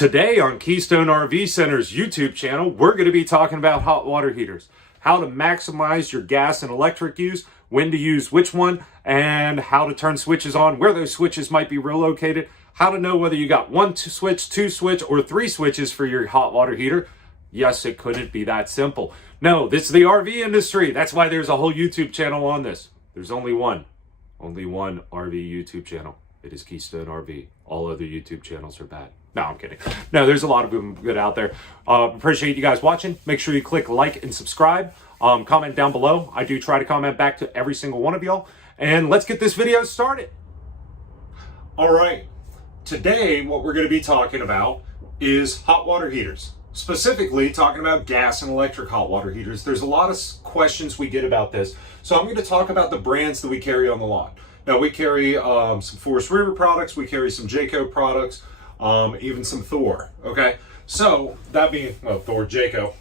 Today on Keystone RV Center's YouTube channel, we're going to be talking about hot water heaters, how to maximize your gas and electric use, when to use which one, and how to turn switches on, where those switches might be relocated, how to know whether you got one switch, two switch, or three switches for your hot water heater. Yes, it couldn't be that simple. No, this is the RV industry. That's why there's a whole YouTube channel on this. There's only one RV YouTube channel. It is Keystone RV. All other YouTube channels are bad. No, I'm kidding. No, there's a lot of them good out there. Appreciate you guys watching. Make sure you click like and subscribe. Comment down below. I do try to comment back to every single one of y'all. And let's get this video started. All right. Today, what we're going to be talking about is hot water heaters. Specifically, talking about gas and electric hot water heaters. There's a lot of questions we get about this. So I'm going to talk about the brands that we carry on the lot. Now, we carry some Forest River products. We carry some Jayco products. Even some Thor, okay? So, that being, well, Thor, Jayco.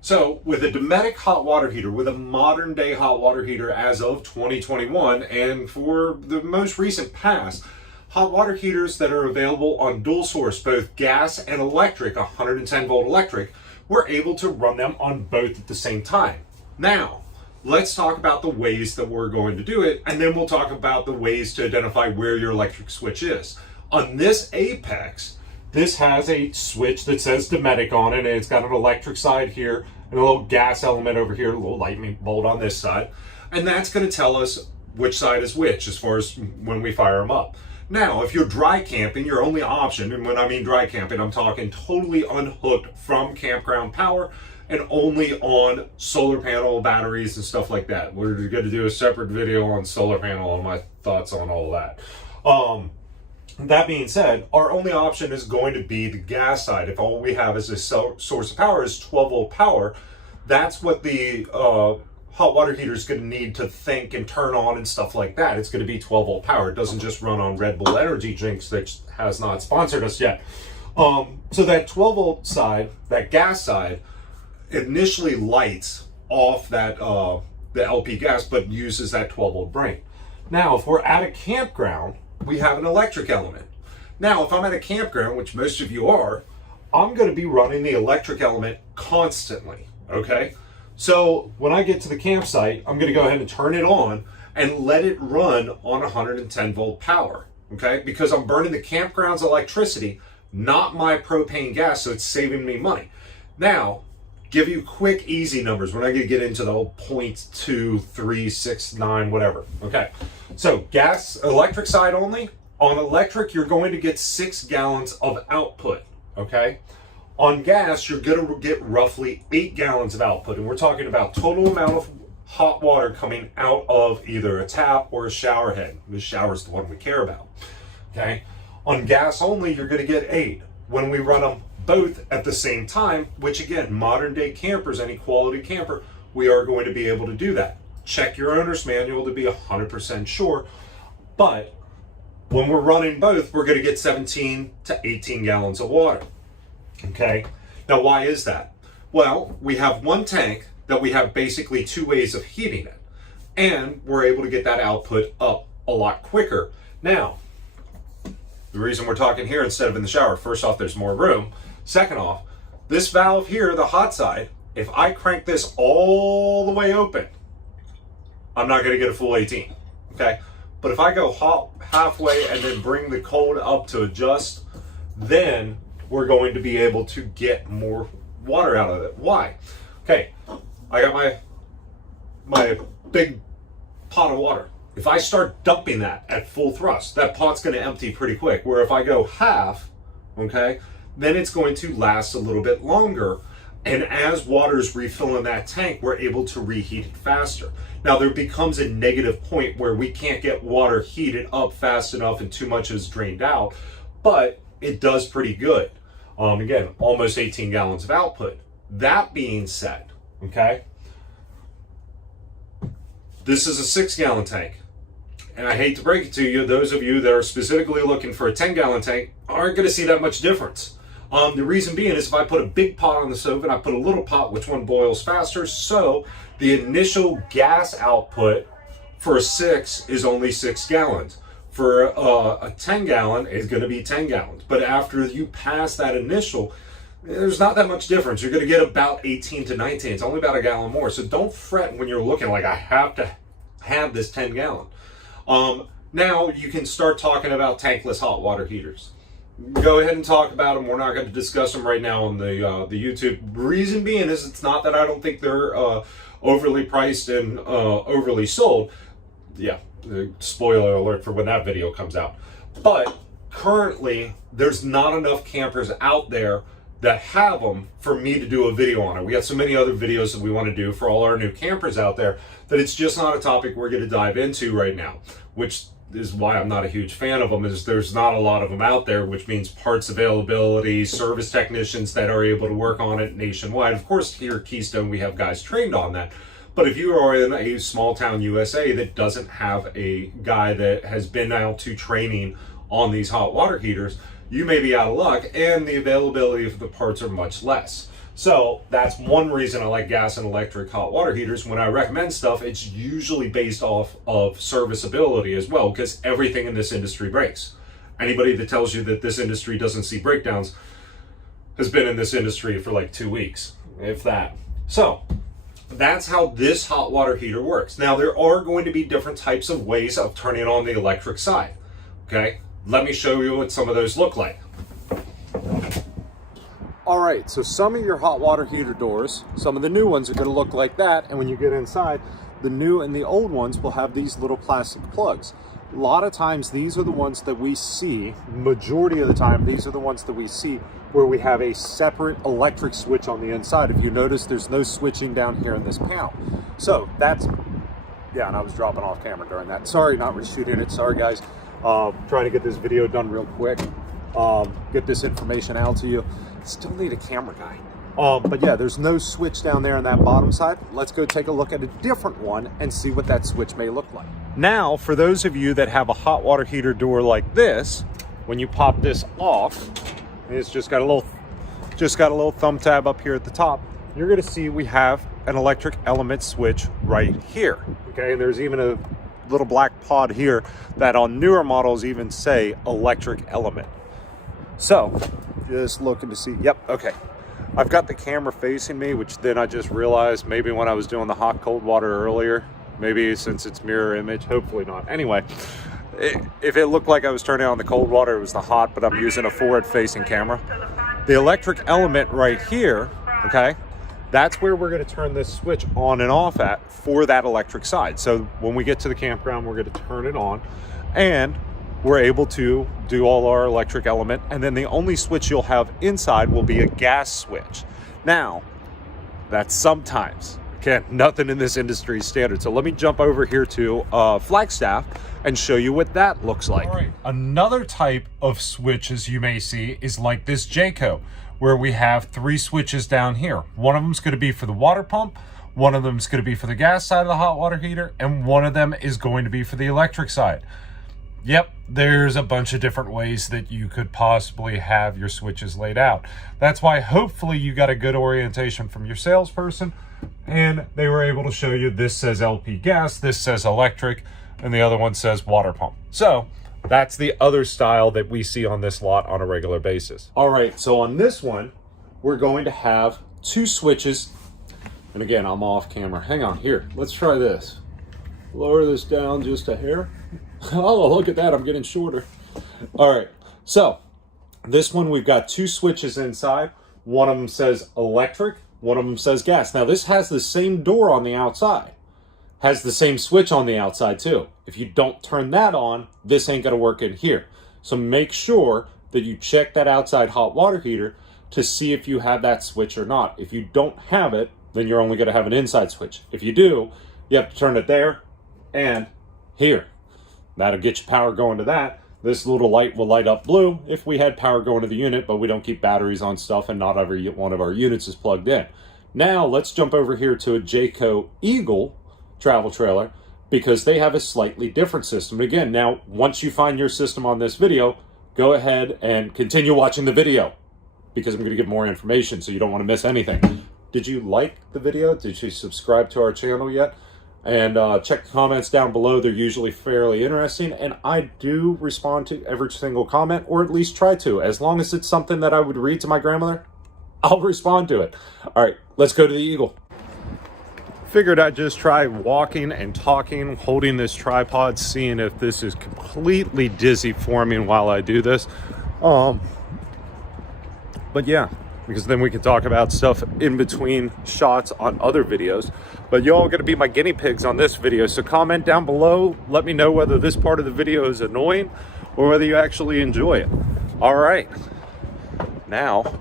So, with a Dometic hot water heater, with a modern day hot water heater as of 2021, and for the most recent past, hot water heaters that are available on dual source, both gas and electric, 110 volt electric, we're able to run them on both at the same time. Now, let's talk about the ways that we're going to do it, and then we'll talk about the ways to identify where your electric switch is. On this Apex, this has a switch that says Dometic on it, and it's got an electric side here, and a little gas element over here, a little lightning bolt on this side. And that's going to tell us which side is which as far as when we fire them up. Now, if you're dry camping, your only option, and when I mean dry camping, I'm talking totally unhooked from campground power and only on solar panel batteries and stuff like that. We're going to do a separate video on solar panel and my thoughts on all that. That being said, our only option is going to be the gas side. If all we have as a source of power is 12 volt power, that's what the hot water heater is going to need to think and turn on and stuff like that. It's going to be 12 volt power. It doesn't just run on Red Bull energy drinks that has not sponsored us yet. So that 12 volt side, that gas side, initially lights off that the LP gas, but uses that 12 volt brain. Now, if we're at a campground, we have an electric element. Now, if I'm at a campground, which most of you are, I'm going to be running the electric element constantly, okay? So when I get to the campsite, I'm going to go ahead and turn it on and let it run on 110 volt power, okay? Because I'm burning the campground's electricity, not my propane gas, so it's saving me money. Now, give you quick, easy numbers. We're not going to get into the whole 0.2369, whatever, okay? So gas, electric side only. On electric, you're going to get 6 gallons of output, okay? On gas, you're going to get roughly 8 gallons of output, and we're talking about total amount of hot water coming out of either a tap or a shower head. The shower is the one we care about, okay? On gas only, you're going to get 8. When we run them both at the same time, which again, modern day campers, any quality camper, we are going to be able to do that. Check your owner's manual to be 100% sure, but when we're running both, we're going to get 17 to 18 gallons of water. Okay, now why is that? Well, we have one tank that we have basically 2 ways of heating it, and we're able to get that output up a lot quicker. Now, the reason we're talking here instead of in the shower, first off, there's more room. Second off, this valve here, the hot side, if I crank this all the way open, I'm not going to get a full 18, okay? But if I go hot halfway and then bring the cold up to adjust, then we're going to be able to get more water out of it. Why? Okay, I got my big pot of water. If I start dumping that at full thrust, that pot's going to empty pretty quick. Where if I go half, okay, then it's going to last a little bit longer. And as water's refilling that tank, we're able to reheat it faster. Now, there becomes a negative point where we can't get water heated up fast enough and too much is drained out, but it does pretty good. Again, almost 18 gallons of output. That being said, okay, this is a 6-gallon tank. And I hate to break it to you, those of you that are specifically looking for a 10-gallon tank aren't going to see that much difference. The reason being is if I put a big pot on the stove and I put a little pot, which one boils faster? So the initial gas output for a 6 is only 6 gallons. for a 10 gallon is going to be 10 gallons. But after you pass that initial, there's not that much difference. You're going to get about 18 to 19. It's only about a gallon more. So don't fret when you're looking like I have to have this 10 gallon. Now you can start talking about tankless hot water heaters. Go ahead and talk about them. We're not going to discuss them right now on the YouTube. Reason being is it's not that I don't think they're overly priced and overly sold. Yeah, spoiler alert for when that video comes out. But currently, there's not enough campers out there that have them for me to do a video on it. We got so many other videos that we want to do for all our new campers out there that it's just not a topic we're going to dive into right now, which is why I'm not a huge fan of them, is there's not a lot of them out there, which means parts availability, service technicians that are able to work on it nationwide. Of course, here at Keystone, we have guys trained on that. But if you are in a small town USA that doesn't have a guy that has been out to training on these hot water heaters, you may be out of luck, and the availability of the parts are much less. So that's one reason I like gas and electric hot water heaters. When I recommend stuff, it's usually based off of serviceability as well, because everything in this industry breaks. Anybody that tells you that this industry doesn't see breakdowns has been in this industry for like 2 weeks, if that. So that's how this hot water heater works. Now, there are going to be different types of ways of turning on the electric side. Okay, let me show you what some of those look like. All right, so some of your hot water heater doors, some of the new ones are going to look like that, and when you get inside, the new and the old ones will have these little plastic plugs. A lot of times, these are the ones that we see, majority of the time, these are the ones that we see where we have a separate electric switch on the inside. If you notice, there's no switching down here in this panel. So that's, yeah, and I was dropping off camera during that. Sorry, not reshooting it, sorry guys. Trying to get this video done real quick, get this information out to you. Still need a camera guy. But yeah, there's no switch down there on that bottom side. Let's go take a look at a different one and see what that switch may look like. Now, for those of you that have a hot water heater door like this, when you pop this off, it's just got a little thumb tab up here at the top. You're going to see we have an electric element switch right here. Okay, and there's even a little black pod here that on newer models even say electric element. So just looking to see, yep, okay. I've got the camera facing me, which then I just realized maybe when I was doing the hot cold water earlier, maybe since it's mirror image, hopefully not. Anyway, if it looked like I was turning on the cold water, it was the hot, but I'm using a forward facing camera. The electric element right here, okay, that's where we're going to turn this switch on and off at for that electric side. So when we get to the campground, we're going to turn it on and we're able to do all our electric element. And then the only switch you'll have inside will be a gas switch. Now, that's sometimes. Again, nothing in this industry is standard. So let me jump over here to Flagstaff and show you what that looks like. All right. Another type of switches you may see is like this Jayco, where we have 3 switches down here. One of them is going to be for the water pump, one of them is going to be for the gas side of the hot water heater, and one of them is going to be for the electric side. Yep, there's a bunch of different ways that you could possibly have your switches laid out. That's why hopefully you got a good orientation from your salesperson and they were able to show you this says LP gas, this says electric, and the other one says water pump. So that's the other style that we see on this lot on a regular basis. All right, so on this one, we're going to have 2 switches. And again, I'm off camera. Hang on, here, let's try this. Lower this down just a hair. Oh, look at that, I'm getting shorter. All right, so this one we've got 2 switches inside. One of them says electric, one of them says gas. Now this has the same door on the outside, has the same switch on the outside too. If you don't turn that on, this ain't gonna work in here. So make sure that you check that outside hot water heater to see if you have that switch or not. If you don't have it, then you're only gonna have an inside switch. If you do, you have to turn it there and here. That'll get your power going to that. This little light will light up blue if we had power going to the unit, but we don't keep batteries on stuff and not every one of our units is plugged in. Now let's jump over here to a Jayco Eagle travel trailer because they have a slightly different system. Again, now once you find your system on this video, go ahead and continue watching the video because I'm going to give more information so you don't want to miss anything. Did you like the video? Did you subscribe to our channel yet? And check the comments down below. They're usually fairly interesting, and I do respond to every single comment, or at least try to. As long as it's something that I would read to my grandmother, I'll respond to it. All right, let's go to the Eagle. Figured I'd just try walking and talking, holding this tripod, seeing if this is completely dizzy for me while I do this. But yeah, because then we can talk about stuff in between shots on other videos. But y'all are gonna be my guinea pigs on this video, so comment down below, let me know whether this part of the video is annoying or whether you actually enjoy it. All right, now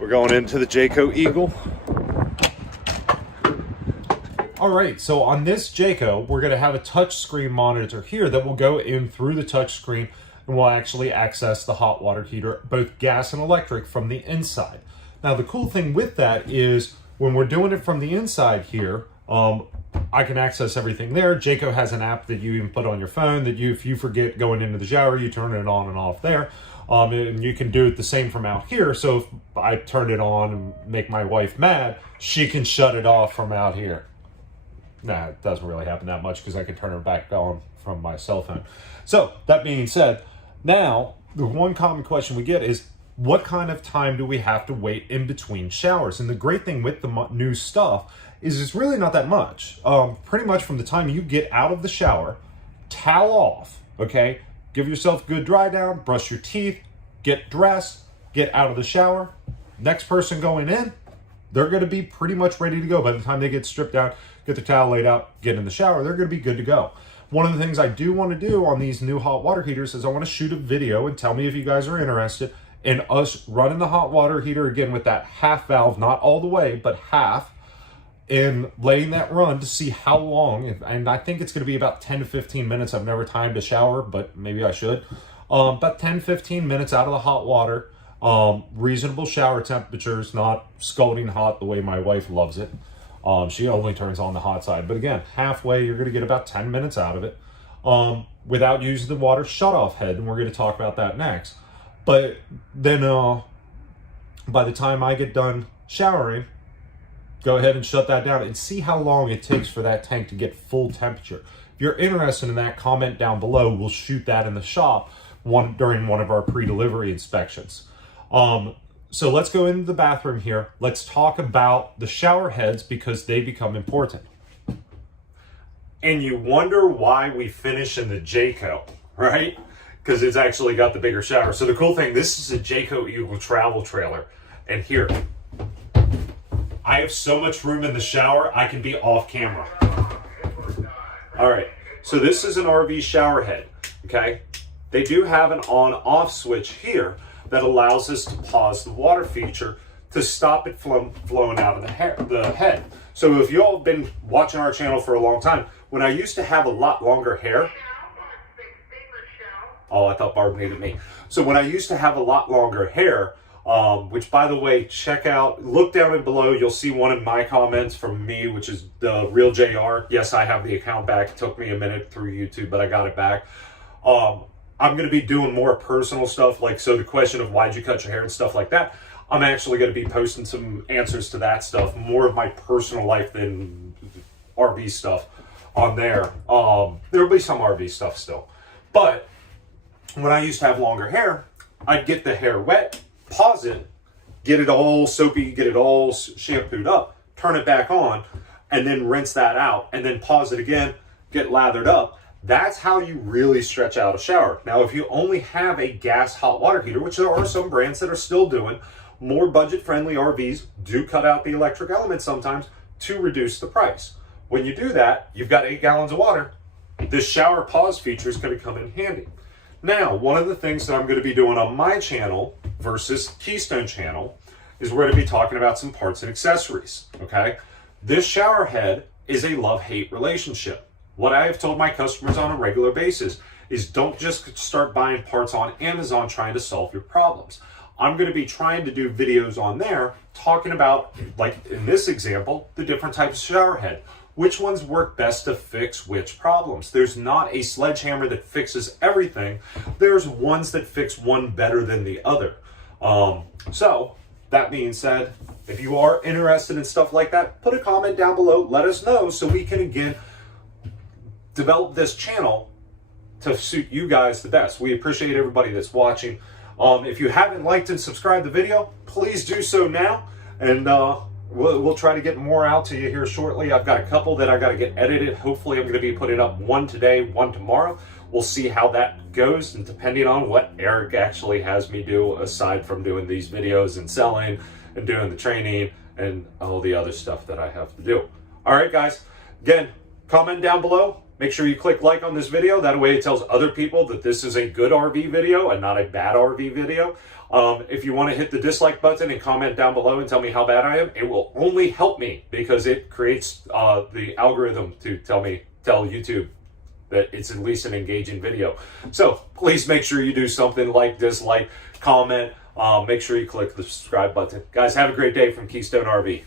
we're going into the Jayco Eagle. All right, so on this Jayco, we're gonna have a touch screen monitor here that will go in through the touch screen and will actually access the hot water heater, both gas and electric, from the inside. Now, the cool thing with that is when we're doing it from the inside here, I can access everything there. Jayco has an app that you even put on your phone that if you forget going into the shower, you turn it on and off there. And you can do it the same from out here. So if I turn it on and make my wife mad, she can shut it off from out here. Nah, it doesn't really happen that much because I can turn it back on from my cell phone. So that being said, now the one common question we get is, what kind of time do we have to wait in between showers? And the great thing with the new stuff is it's really not that much. Pretty much from the time you get out of the shower, towel off, okay? Give yourself a good dry down, brush your teeth, get dressed, get out of the shower. Next person going in, they're gonna be pretty much ready to go. By the time they get stripped out, get the towel laid out, get in the shower, they're gonna be good to go. One of the things I do wanna do on these new hot water heaters is I wanna shoot a video and tell me if you guys are interested in us running the hot water heater again with that half valve, not all the way, but half, and letting that run to see how long, and I think it's gonna be about 10 to 15 minutes. I've never timed a shower, but maybe I should. About 10, 15 minutes out of the hot water, reasonable shower temperatures, not scalding hot the way my wife loves it. She only turns on the hot side, but again, halfway, you're gonna get about 10 minutes out of it without using the water shutoff head, and we're gonna talk about that next. But then by the time I get done showering, go ahead and shut that down and see how long it takes for that tank to get full temperature. If you're interested in that, comment down below. We'll shoot that in the shop during one of our pre-delivery inspections. So let's go into the bathroom here. Let's talk about the shower heads because they become important. And you wonder why we finish in the Jayco, right? Because it's actually got the bigger shower. So the cool thing, this is a Jayco Eagle travel trailer. And here, I have so much room in the shower, I can be off camera. All right, so this is an RV shower head, okay? They do have an on-off switch here that allows us to pause the water feature to stop it from flowing out of the head. So if you all have been watching our channel for a long time, when I used to have a lot longer hair, oh, I thought Barb needed me. So when I used to have a lot longer hair, which by the way, check out, look down and below, you'll see one of my comments from me, which is the Real JR. Yes, I have the account back. It took me a minute through YouTube, but I got it back. I'm going to be doing more personal stuff, like, so the question of why'd you cut your hair and stuff like that, I'm actually going to be posting some answers to that stuff, more of my personal life than RV stuff on there. There'll be some RV stuff still. But when I used to have longer hair, I'd get the hair wet, pause it, get it all soapy, get it all shampooed up, turn it back on, and then rinse that out, and then pause it again, get lathered up. That's how you really stretch out a shower. Now, if you only have a gas hot water heater, which there are some brands that are still doing, more budget-friendly RVs do cut out the electric element sometimes to reduce the price. When you do that, you've got 8 gallons of water. This shower pause feature is going to come in handy. Now, one of the things that I'm going to be doing on my channel versus Keystone channel is we're going to be talking about some parts and accessories, okay? This shower head is a love-hate relationship. What I have told my customers on a regular basis is don't just start buying parts on Amazon trying to solve your problems. I'm going to be trying to do videos on there talking about, like in this example, the different types of shower head. Which ones work best to fix which problems? There's not a sledgehammer that fixes everything. There's ones that fix one better than the other. So that being said, if you are interested in stuff like that, put a comment down below. Let us know so we can, again, develop this channel to suit you guys the best. We appreciate everybody that's watching. If you haven't liked and subscribed the video, please do so now. And we'll try to get more out to you here shortly. I've got a couple that I got to get edited. Hopefully I'm going to be putting up one today, one tomorrow. We'll see how that goes, and depending on what Eric actually has me do, aside from doing these videos and selling and doing the training and all the other stuff that I have to do. All right, guys. Again, comment down below. Make sure you click like on this video. That way it tells other people that this is a good RV video and not a bad RV video. If you want to hit the dislike button and comment down below and tell me how bad I am, it will only help me because it creates the algorithm to tell YouTube that it's at least an engaging video. So please make sure you do something like dislike, comment, make sure you click the subscribe button. Guys, have a great day from Keystone RV.